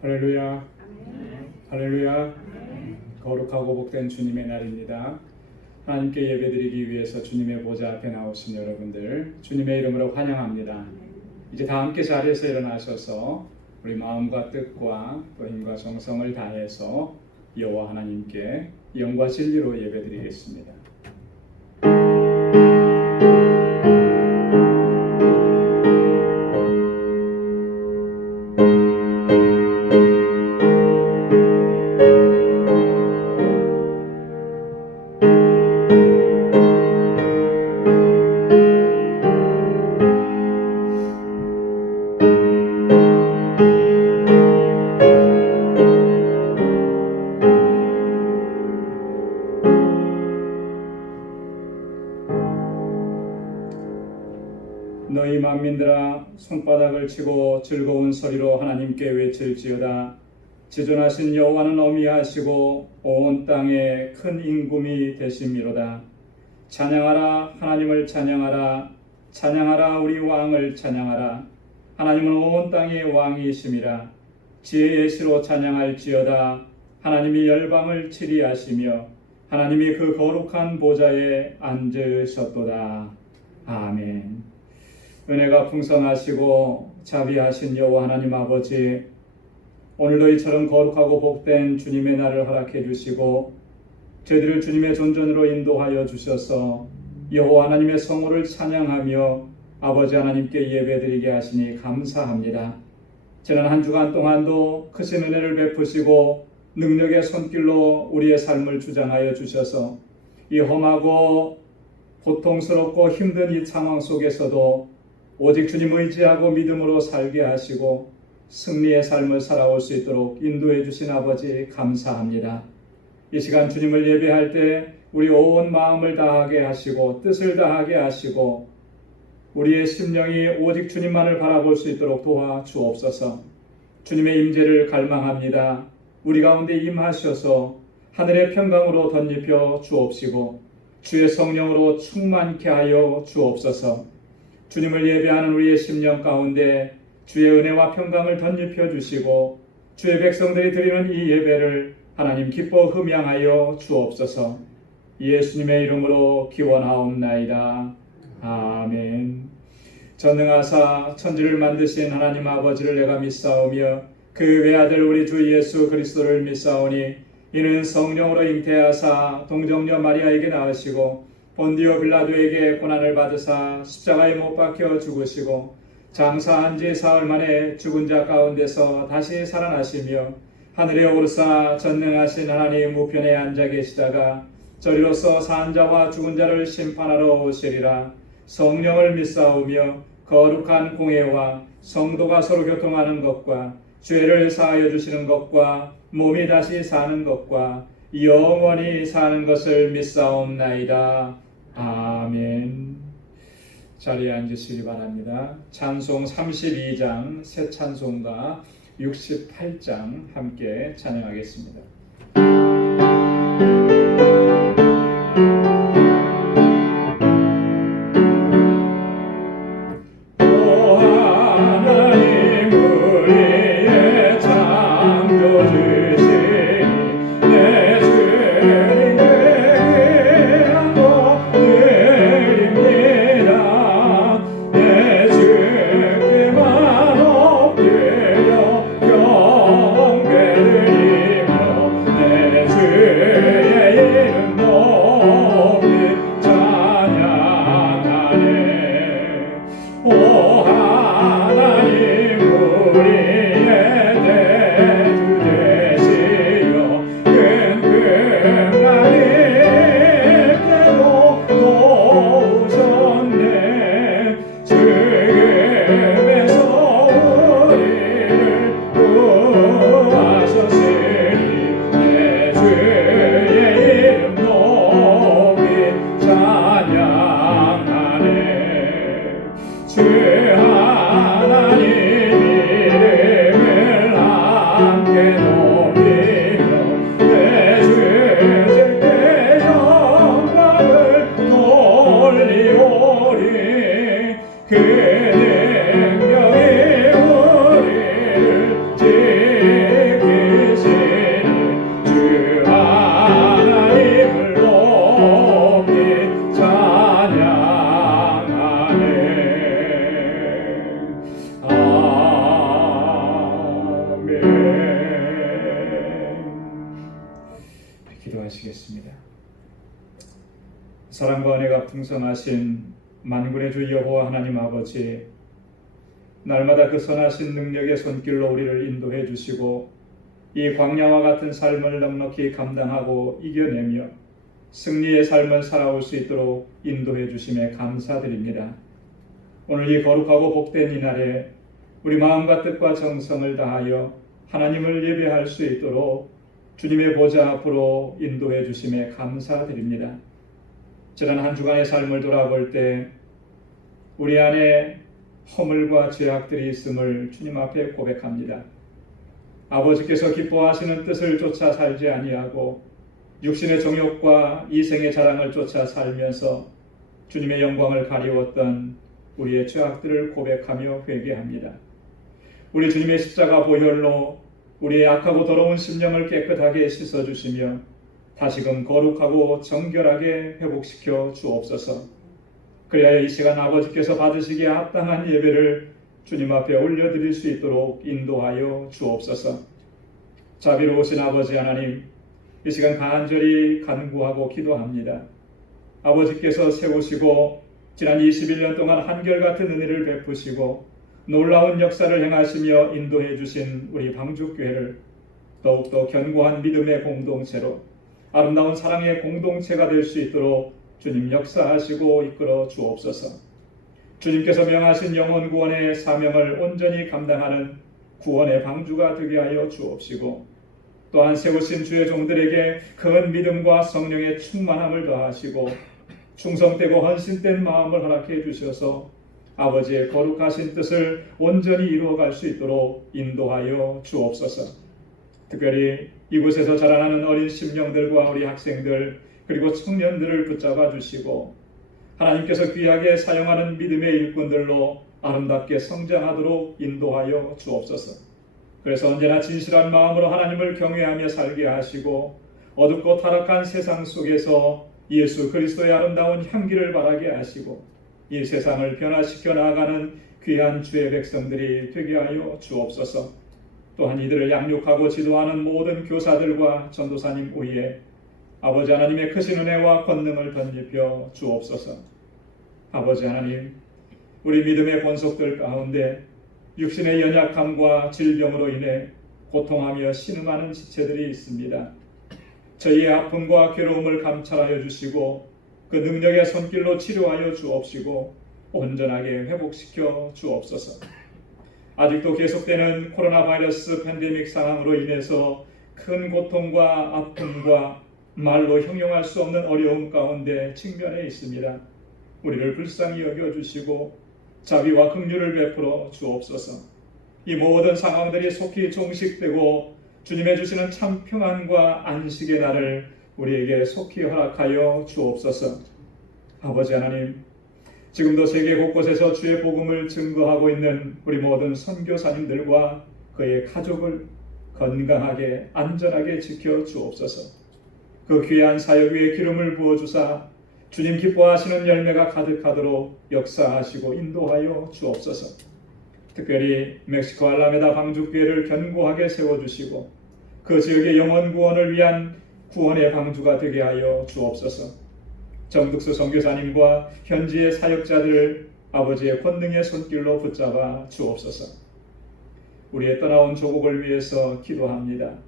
할렐루야. 할렐루야. 거룩하고 복된 주님의 날입니다. 하나님께 예배드리기 위해서 주님의 보좌 앞에 나오신 여러분들 주님의 이름으로 환영합니다. 이제 다 함께 자리에서 일어나셔서 우리 마음과 뜻과 또 힘과 정성을 다해서 여호와 하나님께 영과 진리로 예배드리겠습니다. 너희 만민들아 손바닥을 치고 즐거운 소리로 하나님께 외칠지어다. 지존하신 여호와는 어미하시고 온 땅에 큰 인금이 되심이로다. 찬양하라, 하나님을 찬양하라. 찬양하라, 우리 왕을 찬양하라. 하나님은 온 땅의 왕이심이라. 지혜의 시로 찬양할지어다. 하나님이 열방을 치리하시며 하나님이 그 거룩한 보좌에 앉으셨도다. 아멘. 은혜가 풍성하시고 자비하신 여호와 하나님 아버지, 오늘도 이처럼 거룩하고 복된 주님의 날을 허락해 주시고 저희들을 주님의 존전으로 인도하여 주셔서 여호와 하나님의 성호를 찬양하며 아버지 하나님께 예배드리게 하시니 감사합니다. 지난 한 주간 동안도 크신 은혜를 베푸시고 능력의 손길로 우리의 삶을 주장하여 주셔서 이 험하고 고통스럽고 힘든 이 상황 속에서도 오직 주님 의지하고 믿음으로 살게 하시고 승리의 삶을 살아올 수 있도록 인도해 주신 아버지 감사합니다. 이 시간 주님을 예배할 때 우리 온 마음을 다하게 하시고 뜻을 다하게 하시고 우리의 심령이 오직 주님만을 바라볼 수 있도록 도와 주옵소서. 주님의 임재를 갈망합니다. 우리 가운데 임하셔서 하늘의 평강으로 덧입혀 주옵시고 주의 성령으로 충만케 하여 주옵소서. 주님을 예배하는 우리의 심령 가운데 주의 은혜와 평강을 덧입혀 주시고 주의 백성들이 드리는 이 예배를 하나님 기뻐 흠양하여 주옵소서. 예수님의 이름으로 기원하옵나이다. 아멘. 전능하사 천지를 만드신 하나님 아버지를 내가 믿사오며 그 외아들 우리 주 예수 그리스도를 믿사오니 이는 성령으로 잉태하사 동정녀 마리아에게 낳으시고 본디오 빌라도에게 고난을 받으사 십자가에 못 박혀 죽으시고 장사한 지 사흘 만에 죽은 자 가운데서 다시 살아나시며 하늘에 오르사 전능하신 하나님 우편에 앉아 계시다가 저리로서 산 자와 죽은 자를 심판하러 오시리라. 성령을 믿사오며 거룩한 공회와 성도가 서로 교통하는 것과 죄를 사하여 주시는 것과 몸이 다시 사는 것과 영원히 사는 것을 믿사옵나이다. 아멘. 자리에 앉으시기 바랍니다. 찬송 32장 새 찬송가 68장 함께 찬양하겠습니다. 기도하시겠습니다. 사랑과 은혜가 풍성하신 만군의 주 여호와 하나님 아버지, 날마다 그 선하신 능력의 손길로 우리를 인도해 주시고 이 광야와 같은 삶을 넉넉히 감당하고 이겨내며 승리의 삶을 살아올 수 있도록 인도해 주심에 감사드립니다. 오늘 이 거룩하고 복된 이날에 우리 마음과 뜻과 정성을 다하여 하나님을 예배할 수 있도록 주님의 보좌 앞으로 인도해 주심에 감사드립니다. 지난 한 주간의 삶을 돌아볼 때 우리 안에 허물과 죄악들이 있음을 주님 앞에 고백합니다. 아버지께서 기뻐하시는 뜻을 쫓아 살지 아니하고 육신의 정욕과 이생의 자랑을 쫓아 살면서 주님의 영광을 가리웠던 우리의 죄악들을 고백하며 회개합니다. 우리 주님의 십자가 보혈로 우리의 악하고 더러운 심령을 깨끗하게 씻어주시며 다시금 거룩하고 정결하게 회복시켜 주옵소서. 그리하여 이 시간 아버지께서 받으시기에 합당한 예배를 주님 앞에 올려드릴 수 있도록 인도하여 주옵소서. 자비로우신 아버지 하나님, 이 시간 간절히 간구하고 기도합니다. 아버지께서 세우시고 지난 21년 동안 한결같은 은혜를 베푸시고 놀라운 역사를 행하시며 인도해 주신 우리 방주교회를 더욱더 견고한 믿음의 공동체로 아름다운 사랑의 공동체가 될 수 있도록 주님 역사하시고 이끌어 주옵소서. 주님께서 명하신 영혼 구원의 사명을 온전히 감당하는 구원의 방주가 되게 하여 주옵시고 또한 세우신 주의 종들에게 큰 믿음과 성령의 충만함을 더하시고 충성되고 헌신된 마음을 허락해 주셔서 아버지의 거룩하신 뜻을 온전히 이루어갈 수 있도록 인도하여 주옵소서. 특별히 이곳에서 자라나는 어린 심령들과 우리 학생들 그리고 청년들을 붙잡아 주시고 하나님께서 귀하게 사용하는 믿음의 일꾼들로 아름답게 성장하도록 인도하여 주옵소서. 그래서 언제나 진실한 마음으로 하나님을 경외하며 살게 하시고 어둡고 타락한 세상 속에서 예수 그리스도의 아름다운 향기를 바라게 하시고 이 세상을 변화시켜 나아가는 귀한 주의 백성들이 되게 하여 주옵소서. 또한 이들을 양육하고 지도하는 모든 교사들과 전도사님 위에 아버지 하나님의 크신 은혜와 권능을 덧입혀 주옵소서. 아버지 하나님, 우리 믿음의 본속들 가운데 육신의 연약함과 질병으로 인해 고통하며 신음하는 지체들이 있습니다. 저희의 아픔과 괴로움을 감찰하여 주시고 그 능력의 손길로 치료하여 주옵시고 온전하게 회복시켜 주옵소서. 아직도 계속되는 코로나 바이러스 팬데믹 상황으로 인해서 큰 고통과 아픔과 말로 형용할 수 없는 어려움 가운데 직면해 있습니다. 우리를 불쌍히 여겨주시고 자비와 긍휼을 베풀어 주옵소서. 이 모든 상황들이 속히 종식되고 주님의 주시는 참 평안과 안식의 날을 우리에게 속히 허락하여 주옵소서. 아버지 하나님, 지금도 세계 곳곳에서 주의 복음을 증거하고 있는 우리 모든 선교사님들과 그의 가족을 건강하게 안전하게 지켜 주옵소서. 그 귀한 사역 위에 기름을 부어주사 주님 기뻐하시는 열매가 가득하도록 역사하시고 인도하여 주옵소서. 특별히 멕시코 알라메다 방주교회를 견고하게 세워주시고 그 지역의 영혼 구원을 위한 구원의 방주가 되게 하여 주옵소서. 정득수 선교사님과 현지의 사역자들을 아버지의 권능의 손길로 붙잡아 주옵소서. 우리의 떠나온 조국을 위해서 기도합니다.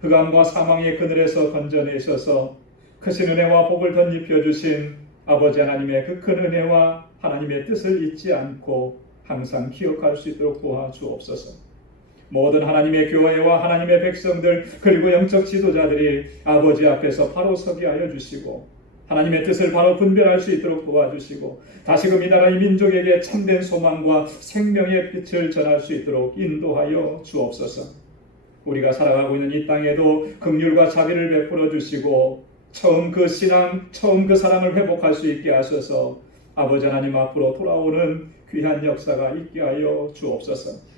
흑암과 사망의 그늘에서 건져내셔서 크신 은혜와 복을 덧입혀 주신 아버지 하나님의 그 큰 은혜와 하나님의 뜻을 잊지 않고 항상 기억할 수 있도록 도와주옵소서. 모든 하나님의 교회와 하나님의 백성들 그리고 영적 지도자들이 아버지 앞에서 바로 서게 하여 주시고 하나님의 뜻을 바로 분별할 수 있도록 도와주시고 다시금 이 나라의 민족에게 참된 소망과 생명의 빛을 전할 수 있도록 인도하여 주옵소서. 우리가 살아가고 있는 이 땅에도 긍휼과 자비를 베풀어 주시고 처음 그 신앙, 처음 그 사랑을 회복할 수 있게 하셔서 아버지 하나님 앞으로 돌아오는 귀한 역사가 있게 하여 주옵소서.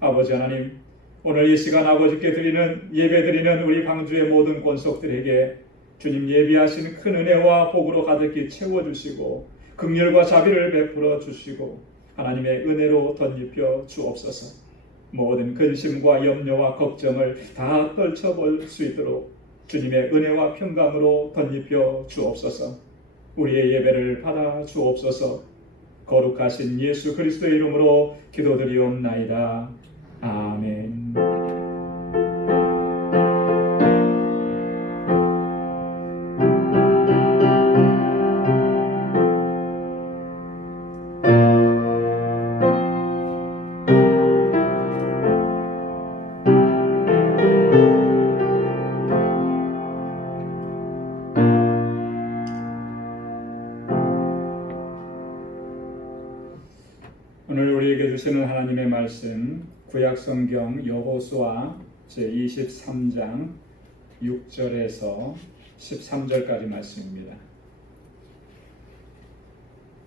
아버지 하나님, 오늘 이 시간 아버지께 드리는 예배 드리는 우리 방주의 모든 권속들에게 주님 예비하신 큰 은혜와 복으로 가득히 채워주시고 긍휼과 자비를 베풀어 주시고 하나님의 은혜로 덧입혀 주옵소서. 모든 근심과 염려와 걱정을 다 떨쳐볼 수 있도록 주님의 은혜와 평강으로 덧입혀 주옵소서. 우리의 예배를 받아 주옵소서. 거룩하신 예수 그리스도의 이름으로 기도드리옵나이다. 아멘. 오늘 우리에게 주시는 하나님의 말씀, 구약성경 여호수아 제23장 6절에서 13절까지 말씀입니다.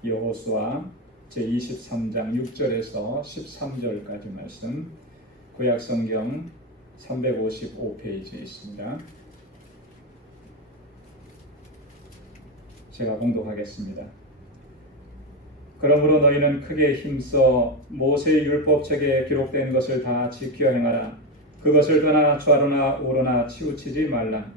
여호수아 제23장 6절에서 13절까지 말씀, 구약성경 355페이지에 있습니다. 제가 봉독하겠습니다. 그러므로 너희는 크게 힘써 모세의 율법책에 기록된 것을 다 지켜 행하라. 그것을 떠나 좌로나 우로나 치우치지 말라.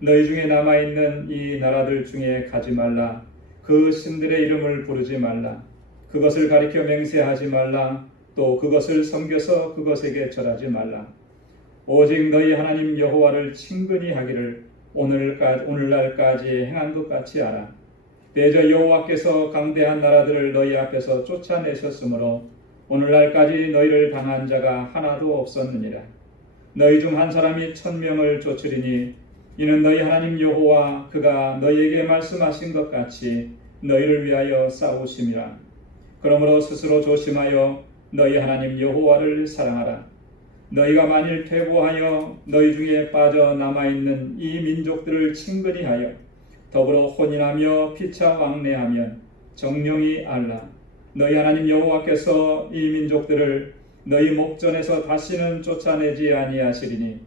너희 중에 남아있는 이 나라들 중에 가지 말라. 그 신들의 이름을 부르지 말라. 그것을 가리켜 맹세하지 말라. 또 그것을 섬겨서 그것에게 절하지 말라. 오직 너희 하나님 여호와를 친근히 하기를 오늘날까지 행한 것 같이 하라. 대저 여호와께서 강대한 나라들을 너희 앞에서 쫓아내셨으므로 오늘날까지 너희를 당한 자가 하나도 없었느니라. 너희 중 한 사람이 1000명을 쫓으리니 이는 너희 하나님 여호와 그가 너희에게 말씀하신 것 같이 너희를 위하여 싸우심이라. 그러므로 스스로 조심하여 너희 하나님 여호와를 사랑하라. 너희가 만일 퇴보하여 너희 중에 빠져 남아있는 이 민족들을 친근히 하여 더불어 혼인하며 피차 왕래하면 정령이 알라. 너희 하나님 여호와께서 이 민족들을 너희 목전에서 다시는 쫓아내지 아니하시리니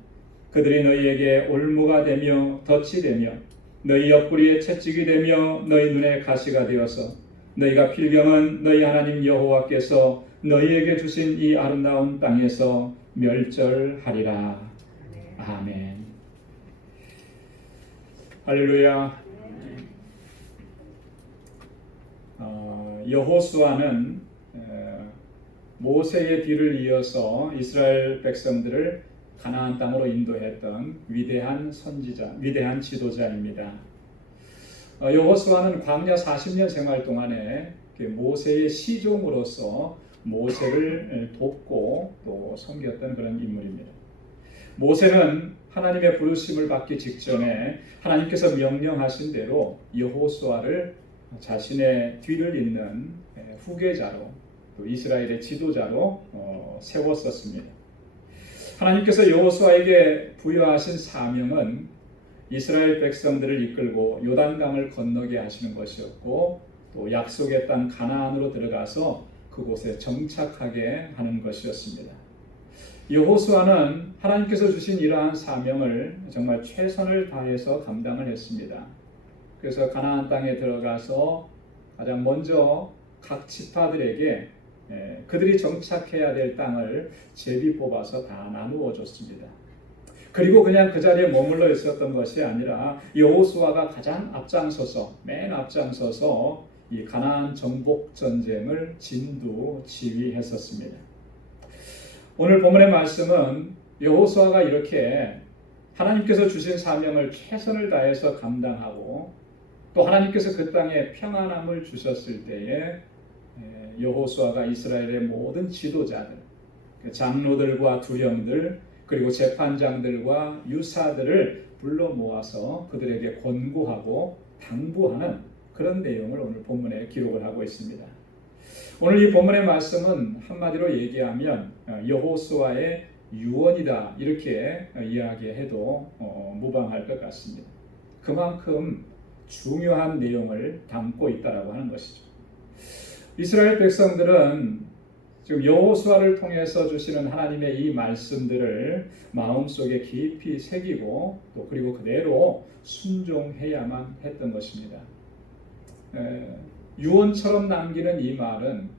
그들이 너희에게 올무가 되며 덫이 되며 너희 옆구리에 채찍이 되며 너희 눈에 가시가 되어서 너희가 필경은 너희 하나님 여호와께서 너희에게 주신 이 아름다운 땅에서 멸절하리라. 아멘. 할렐루야. 여호수아는 모세의 뒤를 이어서 이스라엘 백성들을 가나안 땅으로 인도했던 위대한 선지자, 위대한 지도자입니다. 여호수아는 광야 40년 생활 동안에 모세의 시종으로서 모세를 돕고 또 섬겼던 그런 인물입니다. 모세는 하나님의 부르심을 받기 직전에 하나님께서 명령하신 대로 여호수아를 자신의 뒤를 잇는 후계자로 또 이스라엘의 지도자로 세웠었습니다. 하나님께서 여호수아에게 부여하신 사명은 이스라엘 백성들을 이끌고 요단강을 건너게 하시는 것이었고 또 약속의 땅 가나안으로 들어가서 그곳에 정착하게 하는 것이었습니다. 여호수아는 하나님께서 주신 이러한 사명을 정말 최선을 다해서 감당을 했습니다. 그래서 가나안 땅에 들어가서 가장 먼저 각 지파들에게 그들이 정착해야 될 땅을 제비 뽑아서 다 나누어 줬습니다. 그리고 그냥 그 자리에 머물러 있었던 것이 아니라 여호수아가 가장 앞장서서 맨 앞장서서 이 가나안 정복 전쟁을 진두 지휘했었습니다. 오늘 본문의 말씀은 여호수아가 이렇게 하나님께서 주신 사명을 최선을 다해서 감당하고 또 하나님께서 그 땅에 평안함을 주셨을 때에 여호수아가 이스라엘의 모든 지도자들, 장로들과 두령들, 그리고 재판장들과 유사들을 불러 모아서 그들에게 권고하고 당부하는 그런 내용을 오늘 본문에 기록을 하고 있습니다. 오늘 이 본문의 말씀은 한마디로 얘기하면 여호수아의 유언이다 이렇게 이야기해도 무방할 것 같습니다. 그만큼 중요한 내용을 담고 있다라고 하는 것이죠. 이스라엘 백성들은 지금 여호수아를 통해서 주시는 하나님의 이 말씀들을 마음속에 깊이 새기고 또 그리고 그대로 순종해야만 했던 것입니다. 유언처럼 남기는 이 말은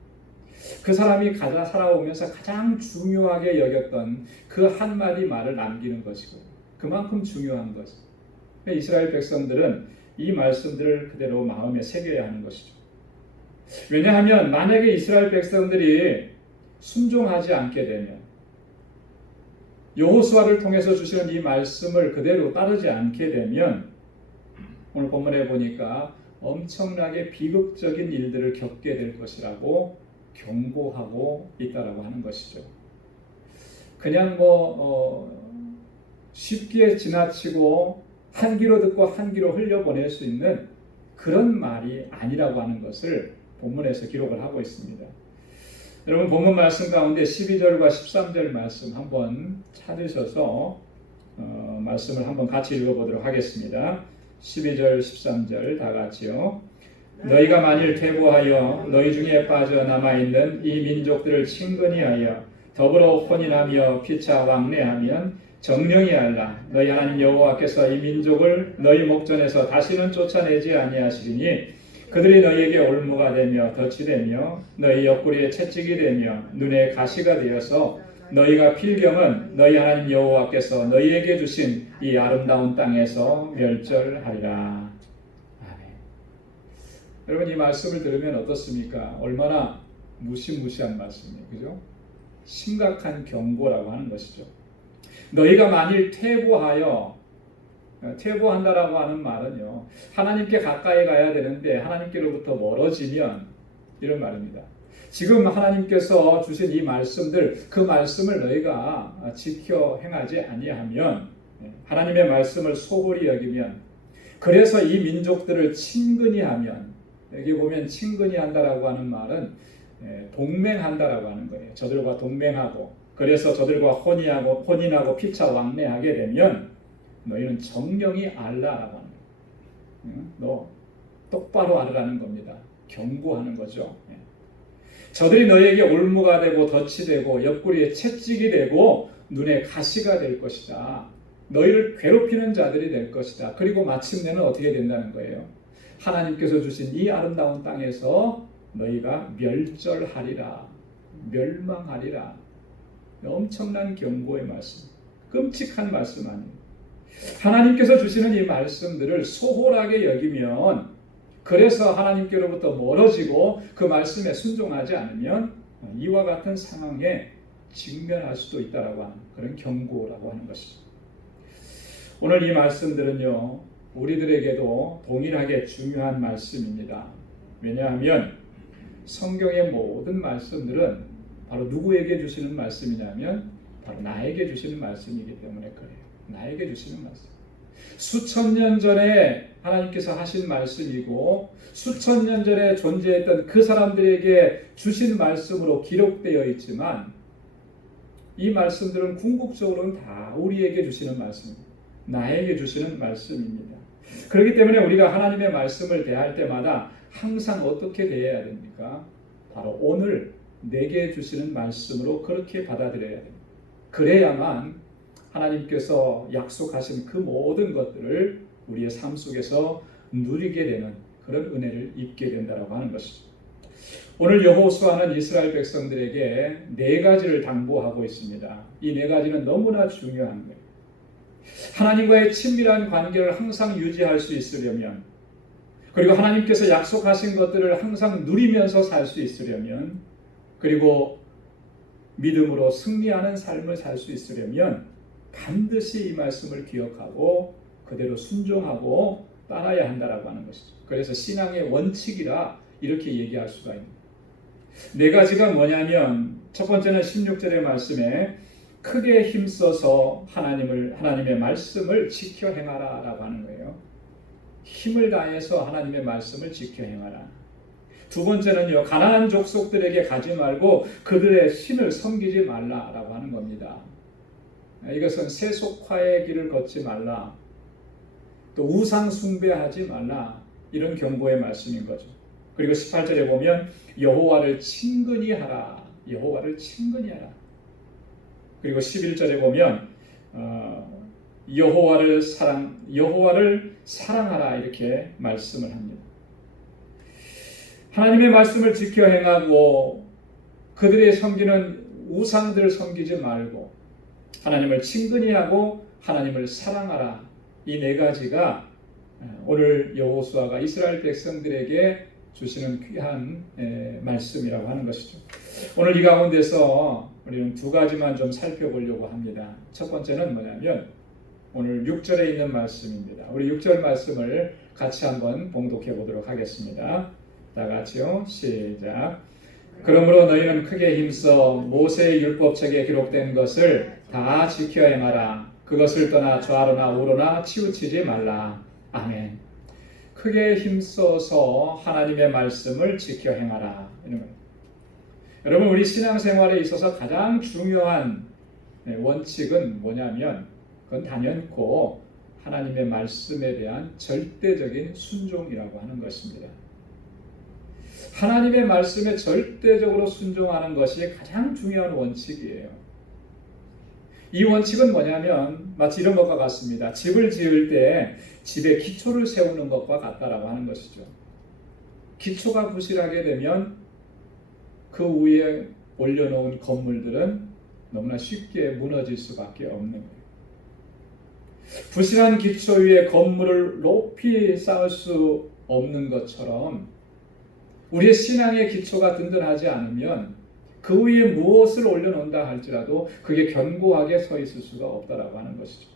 그 사람이 살아오면서 가장 중요하게 여겼던 그 한마디 말을 남기는 것이고 그만큼 중요한 것이죠. 이스라엘 백성들은 이 말씀들을 그대로 마음에 새겨야 하는 것이죠. 왜냐하면 만약에 이스라엘 백성들이 순종하지 않게 되면, 여호수아를 통해서 주시는 이 말씀을 그대로 따르지 않게 되면, 오늘 본문에 보니까 엄청나게 비극적인 일들을 겪게 될 것이라고 경고하고 있다라고 하는 것이죠. 그냥 쉽게 지나치고 한 귀로 듣고 한 귀로 흘려보낼 수 있는 그런 말이 아니라고 하는 것을 본문에서 기록을 하고 있습니다. 여러분, 본문 말씀 가운데 12절과 13절 말씀 한번 찾으셔서 말씀을 한번 같이 읽어보도록 하겠습니다. 12절 13절 다 같이요. 너희가 만일 퇴보하여 너희 중에 빠져남아있는 이 민족들을 친근히 하여 더불어 혼인하며 피차 왕래하면 정령이 알라. 너희 하나님 여호와께서 이 민족을 너희 목전에서 다시는 쫓아내지 아니하시리니 그들이 너희에게 올무가 되며 덫이 되며 너희 옆구리에 채찍이 되며 눈에 가시가 되어서 너희가 필경은 너희 하나님 여호와께서 너희에게 주신 이 아름다운 땅에서 멸절하리라. 아멘. 여러분, 이 말씀을 들으면 어떻습니까? 얼마나 무시무시한 말씀이에요. 그죠? 심각한 경고라고 하는 것이죠. 너희가 만일 퇴보한다라고 하는 말은요, 하나님께 가까이 가야 되는데 하나님께로부터 멀어지면, 이런 말입니다. 지금 하나님께서 주신 이 말씀들, 그 말씀을 너희가 지켜 행하지 아니하면, 하나님의 말씀을 소홀히 여기면, 그래서 이 민족들을 친근히 하면, 여기 보면 친근히 한다라고 하는 말은 동맹한다라고 하는 거예요. 저들과 동맹하고, 그래서 저들과 혼인하고 피차 왕래하게 되면 너희는 정령이 알라라고 하는 거예요. 너 똑바로 알으라는 겁니다. 경고하는 거죠. 저들이 너희에게 올무가 되고 덫이 되고 옆구리에 채찍이 되고 눈에 가시가 될 것이다. 너희를 괴롭히는 자들이 될 것이다. 그리고 마침내는 어떻게 된다는 거예요? 하나님께서 주신 이 아름다운 땅에서 너희가 멸절하리라. 멸망하리라. 엄청난 경고의 말씀, 끔찍한 말씀 아니에요. 하나님께서 주시는 이 말씀들을 소홀하게 여기면, 그래서 하나님께로부터 멀어지고 그 말씀에 순종하지 않으면 이와 같은 상황에 직면할 수도 있다라고 하는 그런 경고라고 하는 것이죠. 오늘 이 말씀들은요, 우리들에게도 동일하게 중요한 말씀입니다. 왜냐하면 성경의 모든 말씀들은 바로 누구에게 주시는 말씀이냐면 바로 나에게 주시는 말씀이기 때문에 그래요. 나에게 주시는 말씀. 수천 년 전에 하나님께서 하신 말씀이고 수천 년 전에 존재했던 그 사람들에게 주신 말씀으로 기록되어 있지만 이 말씀들은 궁극적으로는 다 우리에게 주시는 말씀입니다. 나에게 주시는 말씀입니다. 그렇기 때문에 우리가 하나님의 말씀을 대할 때마다 항상 어떻게 대해야 됩니까? 바로 오늘 내게 주시는 말씀으로 그렇게 받아들여야 됩니다. 그래야만 하나님께서 약속하신 그 모든 것들을 우리의 삶 속에서 누리게 되는 그런 은혜를 입게 된다고 하는 것이죠. 오늘 여호수아는 이스라엘 백성들에게 네 가지를 당부하고 있습니다. 이 네 가지는 너무나 중요한 거예요. 하나님과의 친밀한 관계를 항상 유지할 수 있으려면, 그리고 하나님께서 약속하신 것들을 항상 누리면서 살 수 있으려면, 그리고 믿음으로 승리하는 삶을 살 수 있으려면 반드시 이 말씀을 기억하고 그대로 순종하고 따라야 한다라고 하는 것이죠. 그래서 신앙의 원칙이라 이렇게 얘기할 수가 있습니다. 네 가지가 뭐냐면, 첫 번째는 16절의 말씀에 크게 힘써서 하나님의 말씀을 지켜 행하라라고 하는 거예요. 힘을 다해서 하나님의 말씀을 지켜 행하라. 두 번째는요, 가나안 족속들에게 가지 말고 그들의 신을 섬기지 말라라고 하는 겁니다. 이것은 세속화의 길을 걷지 말라, 또 우상 숭배하지 말라, 이런 경고의 말씀인 거죠. 그리고 18절에 보면 여호와를 친근히 하라, 여호와를 친근히 하라. 그리고 11절에 보면 여호와를 사랑하라, 이렇게 말씀을 합니다. 하나님의 말씀을 지켜 행하고 그들의 섬기는 우상들을 섬기지 말고 하나님을 친근히 하고 하나님을 사랑하라, 이 네 가지가 오늘 여호수아가 이스라엘 백성들에게 주시는 귀한 말씀이라고 하는 것이죠. 오늘 이 가운데서 우리는 두 가지만 좀 살펴보려고 합니다. 첫 번째는 뭐냐면 오늘 6절에 있는 말씀입니다. 우리 6절 말씀을 같이 한번 봉독해 보도록 하겠습니다. 다 같이요. 시작. 그러므로 너희는 크게 힘써 모세의 율법책에 기록된 것을 다 지켜 행하라. 그것을 떠나 좌로나 우로나 치우치지 말라. 아멘. 크게 힘써서 하나님의 말씀을 지켜 행하라. 이런 거예요. 여러분, 우리 신앙생활에 있어서 가장 중요한 원칙은 뭐냐면 그건 단연코 하나님의 말씀에 대한 절대적인 순종이라고 하는 것입니다. 하나님의 말씀에 절대적으로 순종하는 것이 가장 중요한 원칙이에요. 이 원칙은 뭐냐면 마치 이런 것과 같습니다. 집을 지을 때 집에 기초를 세우는 것과 같다라고 하는 것이죠. 기초가 부실하게 되면 그 위에 올려놓은 건물들은 너무나 쉽게 무너질 수밖에 없는 거예요. 부실한 기초 위에 건물을 높이 쌓을 수 없는 것처럼 우리의 신앙의 기초가 든든하지 않으면 그 위에 무엇을 올려놓는다 할지라도 그게 견고하게 서 있을 수가 없다라고 하는 것이죠.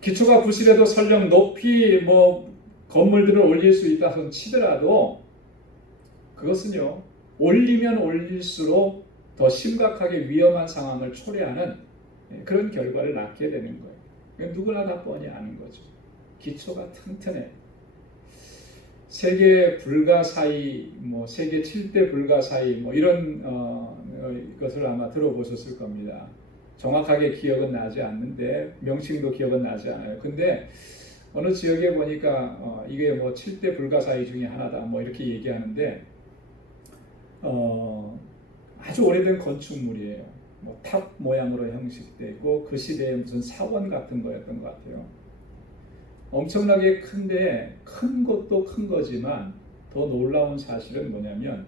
기초가 부실해도 설령 높이 건물들을 올릴 수 있다 치더라도 그것은요, 올리면 올릴수록 더 심각하게 위험한 상황을 초래하는 그런 결과를 낳게 되는 거예요. 누구나 다 뻔히 아는 거죠. 기초가 튼튼해. 세계 불가사의, 세계 7대 불가사의 이런 것을 아마 들어보셨을 겁니다. 정확하게 기억은 나지 않는데 명칭도 기억은 나지 않아요. 근데 어느 지역에 보니까 이게 7대 불가사의 중에 하나다 이렇게 얘기하는데 아주 오래된 건축물이에요. 탑 모양으로 형식되고 그 시대에 무슨 사원 같은 거였던 것 같아요. 엄청나게 큰데 큰 것도 큰 거지만 더 놀라운 사실은 뭐냐면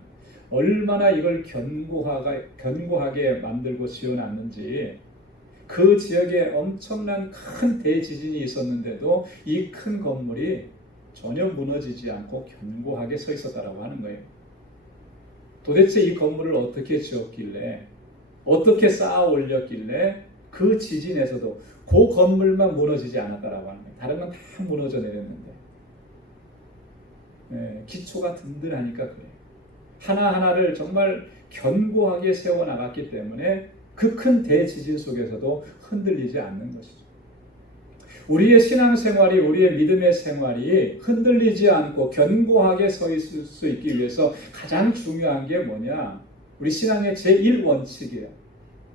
얼마나 이걸 견고하게 만들고 지어놨는지 그 지역에 엄청난 큰 대지진이 있었는데도 이 큰 건물이 전혀 무너지지 않고 견고하게 서 있었다라고 하는 거예요. 도대체 이 건물을 어떻게 지었길래 어떻게 쌓아 올렸길래 그 지진에서도 그 건물만 무너지지 않았다라고 하는 거예요. 다른 건 다 무너져 내렸는데 기초가 든든하니까 그래요. 하나하나를 정말 견고하게 세워나갔기 때문에 그 큰 대지진 속에서도 흔들리지 않는 것이죠. 우리의 신앙생활이, 우리의 믿음의 생활이 흔들리지 않고 견고하게 서 있을 수 있기 위해서 가장 중요한 게 뭐냐? 우리 신앙의 제1원칙이에요.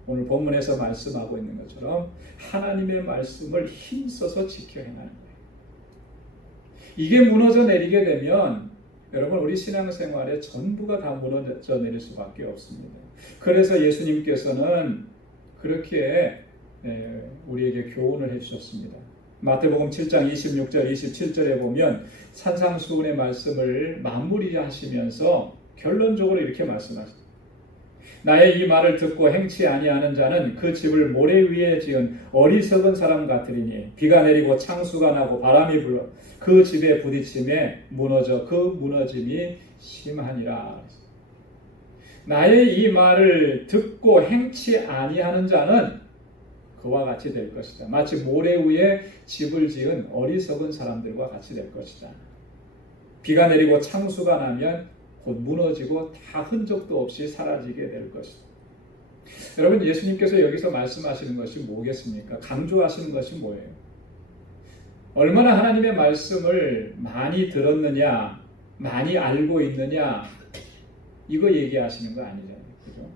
오늘 본문에서 말씀하고 있는 것처럼 하나님의 말씀을 힘써서 지켜 행하는 거예요. 이게 무너져 내리게 되면 여러분, 우리 신앙생활의 전부가 다 무너져 내릴 수밖에 없습니다. 그래서 예수님께서는 그렇게 우리에게 교훈을 해주셨습니다. 마태복음 7장 26절 27절에 보면 산상수훈의 말씀을 마무리하시면서 결론적으로 이렇게 말씀하십니다. 나의 이 말을 듣고 행치 아니하는 자는 그 집을 모래 위에 지은 어리석은 사람 같으리니 비가 내리고 창수가 나고 바람이 불어 그 집에 부딪힘에 무너져 그 무너짐이 심하니라. 나의 이 말을 듣고 행치 아니하는 자는 그와 같이 될 것이다. 마치 모래 위에 집을 지은 어리석은 사람들과 같이 될 것이다. 비가 내리고 창수가 나면 곧 무너지고 다 흔적도 없이 사라지게 될 것이다. 여러분, 예수님께서 여기서 말씀하시는 것이 뭐겠습니까? 강조하시는 것이 뭐예요? 얼마나 하나님의 말씀을 많이 들었느냐, 많이 알고 있느냐, 이거 얘기하시는 거 아니잖아요. 그죠?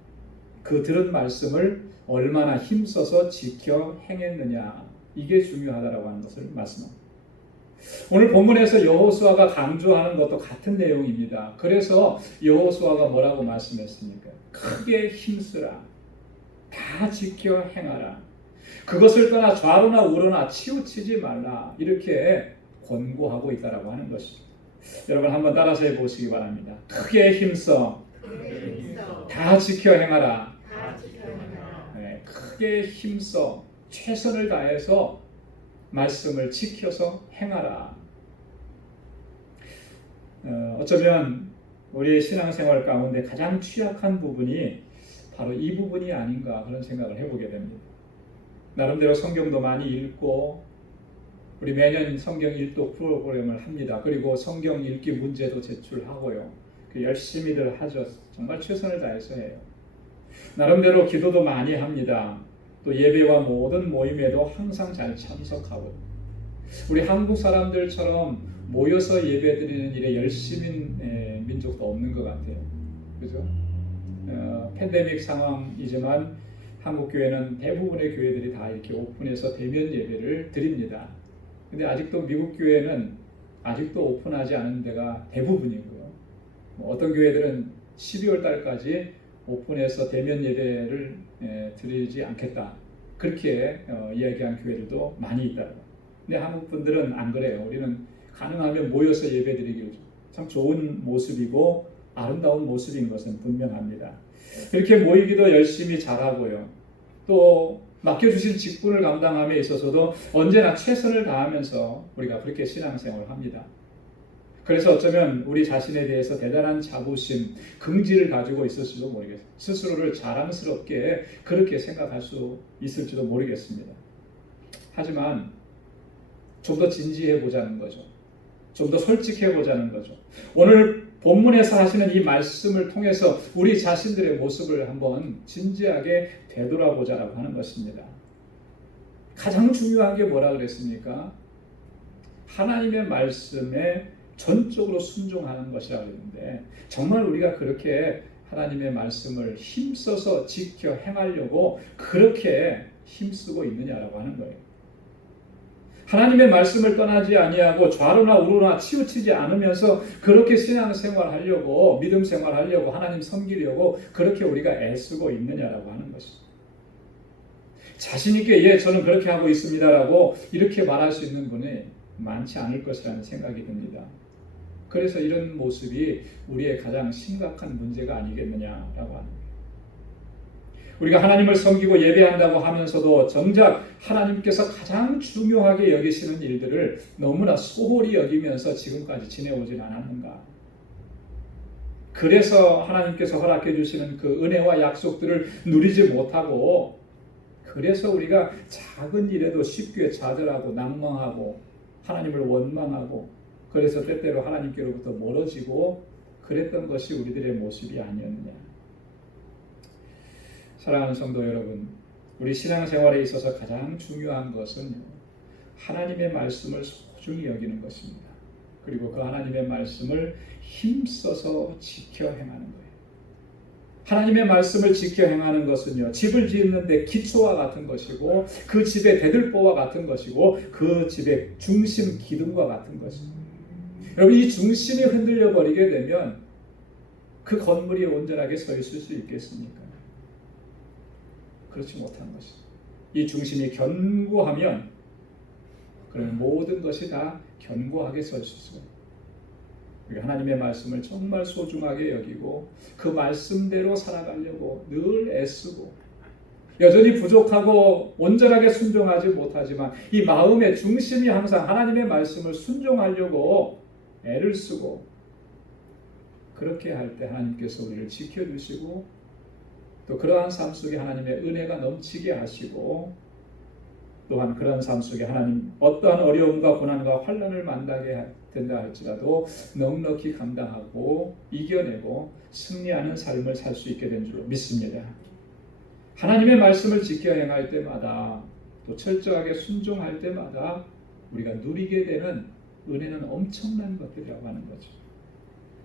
그 들은 말씀을 얼마나 힘써서 지켜 행했느냐, 이게 중요하다라고 하는 것을 말씀합니다. 오늘 본문에서 여호수아가 강조하는 것도 같은 내용입니다. 그래서 여호수아가 뭐라고 말씀했습니까? 크게 힘쓰라. 다 지켜 행하라. 그것을 떠나 좌로나 우로나 치우치지 말라. 이렇게 권고하고 있다라고 하는 것이죠. 여러분 한번 따라서 해보시기 바랍니다. 크게 힘써. 다 지켜 행하라. 네, 크게 힘써 최선을 다해서 말씀을 지켜서 행하라. 어쩌면 우리의 신앙생활 가운데 가장 취약한 부분이 바로 이 부분이 아닌가 그런 생각을 해보게 됩니다. 나름대로 성경도 많이 읽고 우리 매년 성경 일독 프로그램을 합니다. 그리고 성경 읽기 문제도 제출하고요. 열심히들 하죠. 정말 최선을 다해서 해요. 나름대로 기도도 많이 합니다. 또 예배와 모든 모임에도 항상 잘 참석하고 우리 한국 사람들처럼 모여서 예배드리는 일에 열심인 민족도 없는 것 같아요. 그죠? 팬데믹 상황이지만 한국 교회는 대부분의 교회들이 다 이렇게 오픈해서 대면 예배를 드립니다. 근데 아직도 미국 교회는 아직도 오픈하지 않은 데가 대부분이고요. 어떤 교회들은 12월 달까지 오픈해서 대면 예배를 드리지 않겠다. 그렇게 이야기한 교회들도 많이 있다고. 근데 한국 분들은 안 그래요. 우리는 가능하면 모여서 예배 드리기를 참 좋은 모습이고 아름다운 모습인 것은 분명합니다. 그렇게 모이기도 열심히 잘하고요. 또 맡겨주신 직분을 감당함에 있어서도 언제나 최선을 다하면서 우리가 그렇게 신앙생활을 합니다. 그래서 어쩌면 우리 자신에 대해서 대단한 자부심, 긍지를 가지고 있을지도 모르겠어요. 스스로를 자랑스럽게 그렇게 생각할 수 있을지도 모르겠습니다. 하지만 좀 더 진지해 보자는 거죠. 좀 더 솔직해 보자는 거죠. 오늘 본문에서 하시는 이 말씀을 통해서 우리 자신들의 모습을 한번 진지하게 되돌아보자라고 하는 것입니다. 가장 중요한 게 뭐라 그랬습니까? 하나님의 말씀에 전적으로 순종하는 것이라고 했는데 정말 우리가 그렇게 하나님의 말씀을 힘써서 지켜 행하려고 그렇게 힘쓰고 있느냐라고 하는 거예요. 하나님의 말씀을 떠나지 아니하고 좌로나 우로나 치우치지 않으면서 그렇게 신앙생활하려고 믿음 생활하려고 하나님 섬기려고 그렇게 우리가 애쓰고 있느냐라고 하는 것입니다. 자신 있게 예 저는 그렇게 하고 있습니다라고 이렇게 말할 수 있는 분이 많지 않을 것이라는 생각이 듭니다. 그래서 이런 모습이 우리의 가장 심각한 문제가 아니겠느냐라고 하는 거예요. 우리가 하나님을 섬기고 예배한다고 하면서도 정작 하나님께서 가장 중요하게 여기시는 일들을 너무나 소홀히 여기면서 지금까지 지내오진 않았는가. 그래서 하나님께서 허락해 주시는 그 은혜와 약속들을 누리지 못하고 그래서 우리가 작은 일에도 쉽게 좌절하고 낭망하고 하나님을 원망하고 그래서 때때로 하나님께로부터 멀어지고 그랬던 것이 우리들의 모습이 아니었느냐. 사랑하는 성도 여러분, 우리 신앙생활에 있어서 가장 중요한 것은 하나님의 말씀을 소중히 여기는 것입니다. 그리고 그 하나님의 말씀을 힘써서 지켜 행하는 거예요. 하나님의 말씀을 지켜 행하는 것은요, 집을 짓는데 기초와 같은 것이고 그 집의 대들보와 같은 것이고 그 집의 중심 기둥과 같은 것입니다. 여러분, 이 중심이 흔들려 버리게 되면 그 건물이 온전하게 서 있을 수 있겠습니까? 그렇지 못한 것이죠. 이 중심이 견고하면 그러면 모든 것이 다 견고하게 설 수 있어요. 하나님의 말씀을 정말 소중하게 여기고 그 말씀대로 살아가려고 늘 애쓰고 여전히 부족하고 온전하게 순종하지 못하지만 이 마음의 중심이 항상 하나님의 말씀을 순종하려고 애를 쓰고 그렇게 할 때 하나님께서 우리를 지켜주시고 또 그러한 삶 속에 하나님의 은혜가 넘치게 하시고 또한 그러한 삶 속에 하나님 어떠한 어려움과 고난과 환난을 만나게 된다 할지라도 넉넉히 감당하고 이겨내고 승리하는 삶을 살 수 있게 된 줄로 믿습니다. 하나님의 말씀을 지켜 행할 때마다 또 철저하게 순종할 때마다 우리가 누리게 되는 은혜는 엄청난 것들이라고 하는 거죠.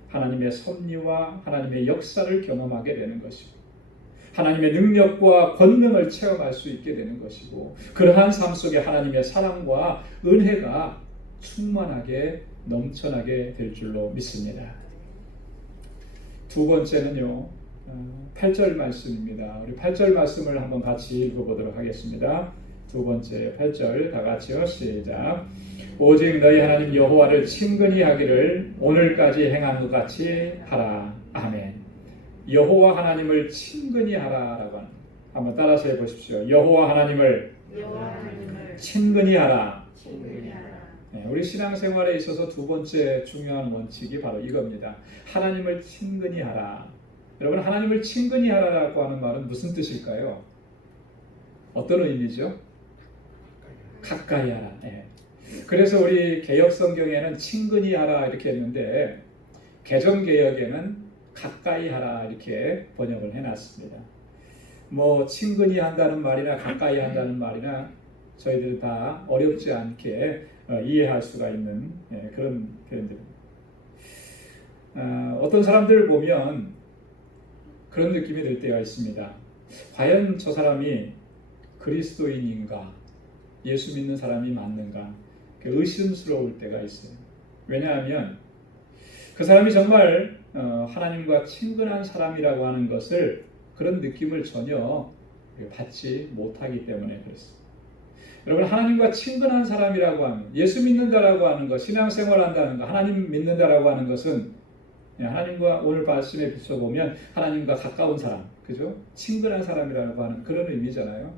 하나님의 섭리와 하나님의 역사를 경험하게 되는 것이고 하나님의 능력과 권능을 체험할 수 있게 되는 것이고 그러한 삶 속에 하나님의 사랑과 은혜가 충만하게 넘쳐나게 될 줄로 믿습니다. 두 번째는요, 8절 말씀입니다. 우리 8절 말씀을 한번 같이 읽어보도록 하겠습니다. 두 번째 8절 다 같이요. 시작. 오직 너희 하나님 여호와를 친근히 하기를 오늘까지 행한 것 같이 하라. 아멘. 여호와 하나님을 친근히 하라라고 합니다. 한번 따라서 해보십시오. 여호와 하나님을 친근히 하라. 친근히 하라. 우리 신앙생활에 있어서 두 번째 중요한 원칙이 바로 이겁니다. 하나님을 친근히 하라. 여러분, 하나님을 친근히 하라라고 하는 말은 무슨 뜻일까요? 어떤 의미죠? 가까이 하라. 그래서 우리 개역 성경에는 친근히 하라 이렇게 했는데 개정 개역에는 가까이 하라 이렇게 번역을 해놨습니다. 뭐 친근히 한다는 말이나 가까이 한다는 말이나 저희들은 다 어렵지 않게 이해할 수가 있는 그런 표현들입니다. 어떤 사람들을 보면 그런 느낌이 들 때가 있습니다. 과연 저 사람이 그리스도인인가? 예수 믿는 사람이 맞는가? 의심스러울 때가 있어요. 왜냐하면 그 사람이 정말 하나님과 친근한 사람이라고 하는 것을 그런 느낌을 전혀 받지 못하기 때문에 그렇습니다. 여러분, 하나님과 친근한 사람이라고 하면, 예수 믿는다라고 하는 것, 신앙생활 한다는 것, 하나님 믿는다라고 하는 것은 하나님과 오늘 말씀에 비춰보면 하나님과 가까운 사람, 그죠? 친근한 사람이라고 하는 그런 의미잖아요.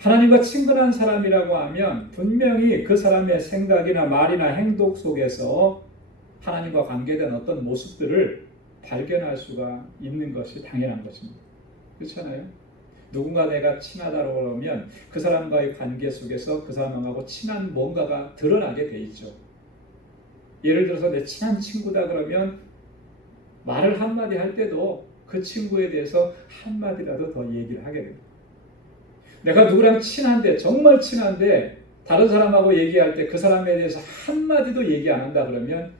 하나님과 친근한 사람이라고 하면 분명히 그 사람의 생각이나 말이나 행동 속에서 하나님과 관계된 어떤 모습들을 발견할 수가 있는 것이 당연한 것입니다. 그렇잖아요? 누군가 내가 친하다고 그러면 그 사람과의 관계 속에서 그 사람하고 친한 뭔가가 드러나게 돼 있죠. 예를 들어서 내 친한 친구다 그러면 말을 한마디 할 때도 그 친구에 대해서 한마디라도 더 얘기를 하게 됩니다. 내가 누구랑 친한데, 정말 친한데 다른 사람하고 얘기할 때 그 사람에 대해서 한마디도 얘기 안 한다 그러면